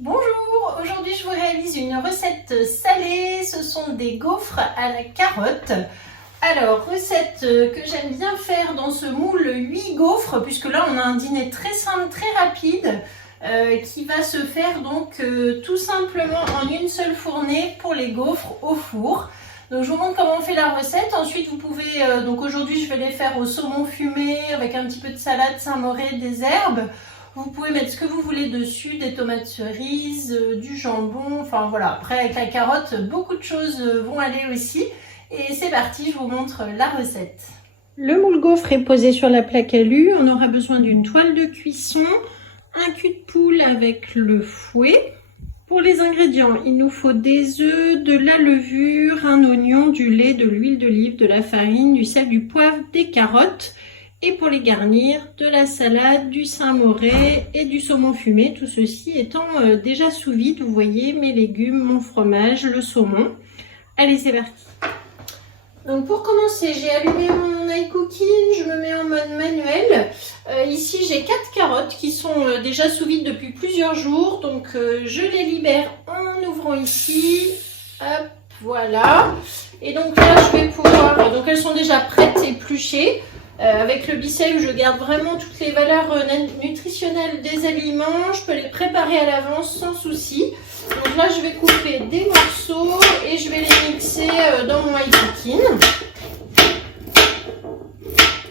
Bonjour, aujourd'hui je vous réalise une recette salée, ce sont des gaufres à la carotte. Alors, recette que j'aime bien faire dans ce moule 8 gaufres, puisque là on a un dîner très simple, très rapide, qui va se faire donc tout simplement en une seule fournée pour les gaufres au four. Donc je vous montre comment on fait la recette. Ensuite vous pouvez, donc aujourd'hui je vais les faire au saumon fumé avec un petit peu de salade Saint-Moré, des herbes. Vous pouvez mettre ce que vous voulez dessus, des tomates cerises, du jambon, enfin voilà. Après avec la carotte, beaucoup de choses vont aller aussi. Et c'est parti, je vous montre la recette. Le moule gaufre est posé sur la plaque alu. On aura besoin d'une toile de cuisson, un cul de poule avec le fouet. Pour les ingrédients, il nous faut des œufs, de la levure, un oignon, du lait, de l'huile d'olive, de la farine, du sel, du poivre, des carottes. Et pour les garnir, de la salade, du Saint-Moré et du saumon fumé. Tout ceci étant déjà sous vide, vous voyez, mes légumes, mon fromage, le saumon. Allez, c'est parti. Donc pour commencer, j'ai allumé mon iCooking, je me mets en mode manuel. Ici, j'ai 4 carottes qui sont déjà sous vide depuis plusieurs jours. Donc je les libère en ouvrant ici. Hop, voilà. Et donc là, je vais pouvoir... Donc elles sont déjà prêtes épluchées. Avec le Bicep, je garde vraiment toutes les valeurs nutritionnelles des aliments. Je peux les préparer à l'avance sans souci. Donc là, je vais couper des morceaux et je vais les mixer dans mon iCooking.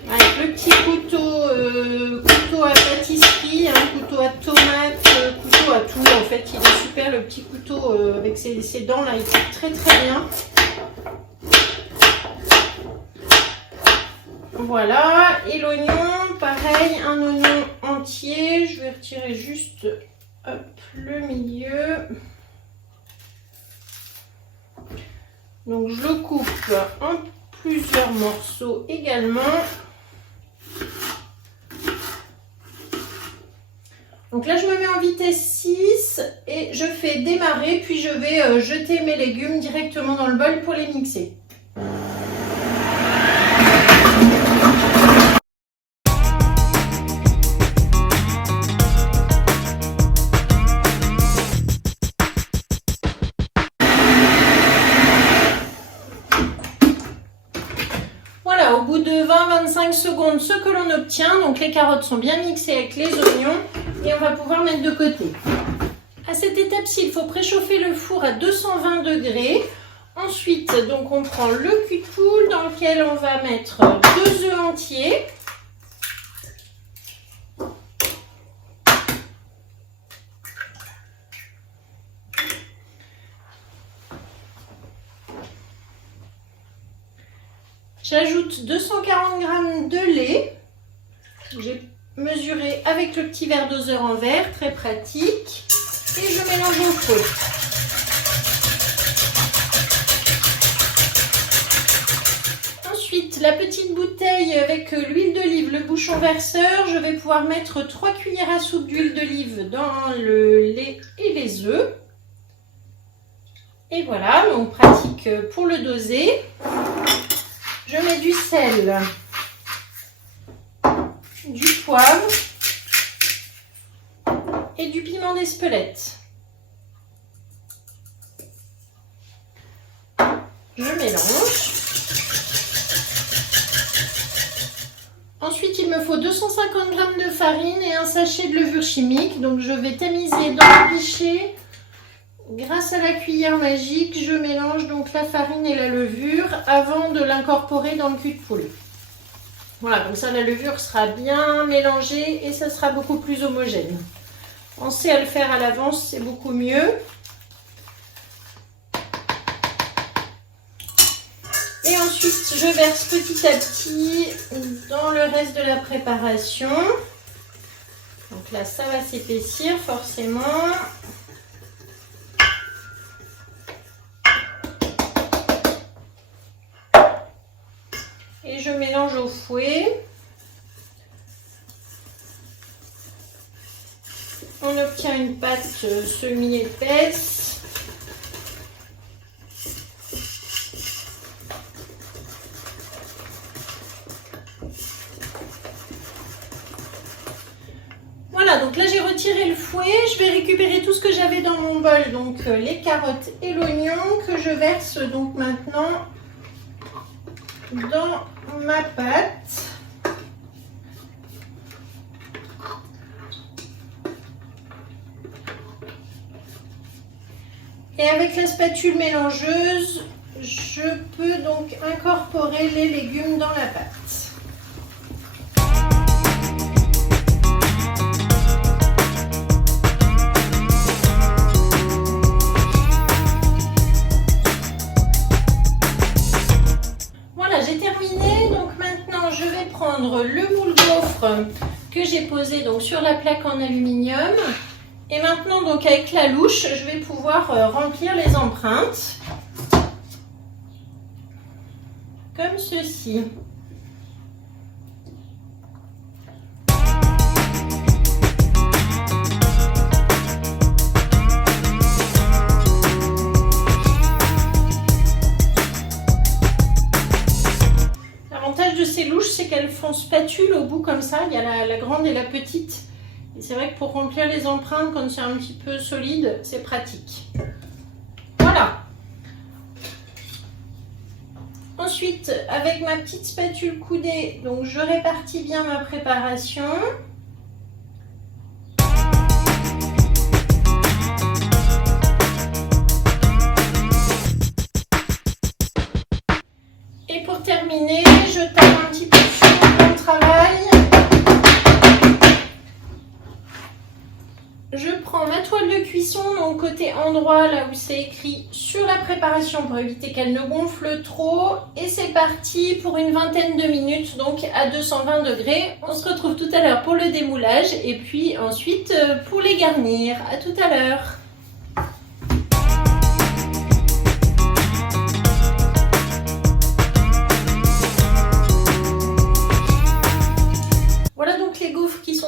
Avec le petit couteau à pâtisserie, un couteau à tomate, couteau à tout. En fait, il est super le petit couteau avec ses dents là, il coupe très très bien. Voilà, et l'oignon, pareil, un oignon entier. Je vais retirer juste hop, le milieu. Donc je le coupe en plusieurs morceaux également. Donc là je me mets en vitesse 6 et je fais démarrer, puis je vais jeter mes légumes directement dans le bol pour les mixer. Voilà, au bout de 20-25 secondes, ce que l'on obtient, donc les carottes sont bien mixées avec les oignons et on va pouvoir mettre de côté. À cette étape-ci, il faut préchauffer le four à 220 degrés. Ensuite, donc on prend le cul de poule dans lequel on va mettre 2 œufs entiers. J'ajoute 240 g de lait. J'ai mesuré avec le petit verre doseur en verre, très pratique. Et je mélange au fouet. Ensuite, la petite bouteille avec l'huile d'olive, le bouchon verseur. Je vais pouvoir mettre 3 cuillères à soupe d'huile d'olive dans le lait et les œufs. Et voilà, donc pratique pour le doser. Je mets du sel, du poivre et du piment d'Espelette. Je mélange. Ensuite, il me faut 250 g de farine et un sachet de levure chimique. Donc, je vais tamiser dans le pichet. Grâce à la cuillère magique, je mélange donc la farine et la levure avant de l'incorporer dans le cul de poule. Voilà, comme ça la levure sera bien mélangée et ça sera beaucoup plus homogène. Pensez à le faire à l'avance, c'est beaucoup mieux. Et ensuite, je verse petit à petit dans le reste de la préparation. Donc là, ça va s'épaissir forcément. Et je mélange au fouet. On obtient une pâte semi-épaisse. Voilà, donc là j'ai retiré le fouet. fouet, je vais récupérer tout ce que j'avais dans mon bol, donc les carottes et l'oignon que je verse donc maintenant dans ma pâte. Et avec la spatule mélangeuse, je peux donc incorporer les légumes dans la pâte. Voilà, j'ai terminé. Donc maintenant, je vais prendre le moule gaufre que j'ai posé donc sur la plaque en aluminium. Et maintenant, donc avec la louche, je vais pouvoir remplir les empreintes. Comme ceci. L'avantage de ces louches, c'est qu'elles font spatule au bout comme ça. Il y a la grande et la petite. Et c'est vrai que pour remplir les empreintes, quand c'est un petit peu solide, c'est pratique. Voilà. Ensuite, avec ma petite spatule coudée, donc je répartis bien ma préparation. Et pour terminer, je tape un petit peu sur mon plan de travail. Je prends ma toile de cuisson, donc côté endroit, là où c'est écrit sur la préparation pour éviter qu'elle ne gonfle trop. Et c'est parti pour une vingtaine de minutes, donc à 220 degrés. On se retrouve tout à l'heure pour le démoulage et puis ensuite pour les garnir. À tout à l'heure.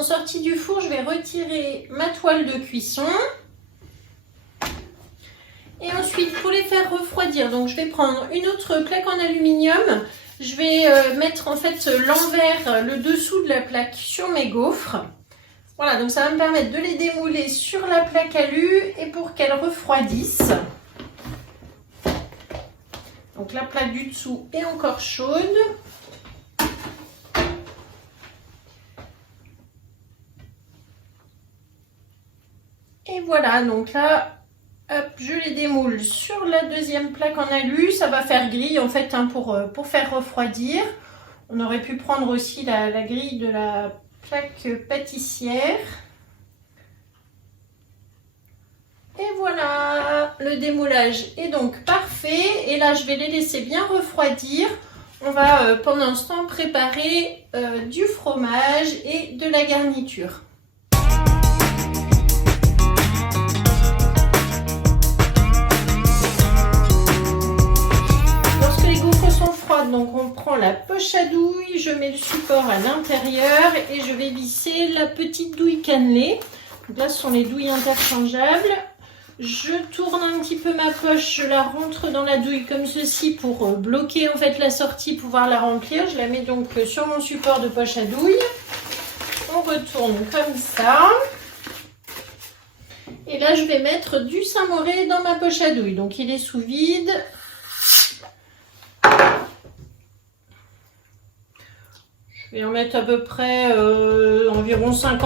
Sortie du four, je vais retirer ma toile de cuisson et ensuite pour les faire refroidir, donc je vais prendre une autre plaque en aluminium, je vais mettre en fait l'envers, le dessous de la plaque sur mes gaufres. Voilà, donc ça va me permettre de les démouler sur la plaque alu et pour qu'elles refroidissent. Donc la plaque du dessous est encore chaude. Et voilà, donc là, hop, je les démoule sur la deuxième plaque en alu. Ça va faire grille en fait hein, pour faire refroidir. On aurait pu prendre aussi la grille de la plaque pâtissière. Et voilà, le démoulage est donc parfait. Et là, je vais les laisser bien refroidir. On va pendant ce temps préparer du fromage et de la garniture. Donc on prend la poche à douille, je mets le support à l'intérieur et je vais visser la petite douille cannelée. Donc là ce sont les douilles interchangeables. Je tourne un petit peu ma poche, je la rentre dans la douille comme ceci pour bloquer en fait la sortie, pouvoir la remplir. Je la mets donc sur mon support de poche à douille. On retourne comme ça. Et là je vais mettre du Saint-Moré dans ma poche à douille. Donc il est sous vide. Je vais en mettre à peu près environ 50.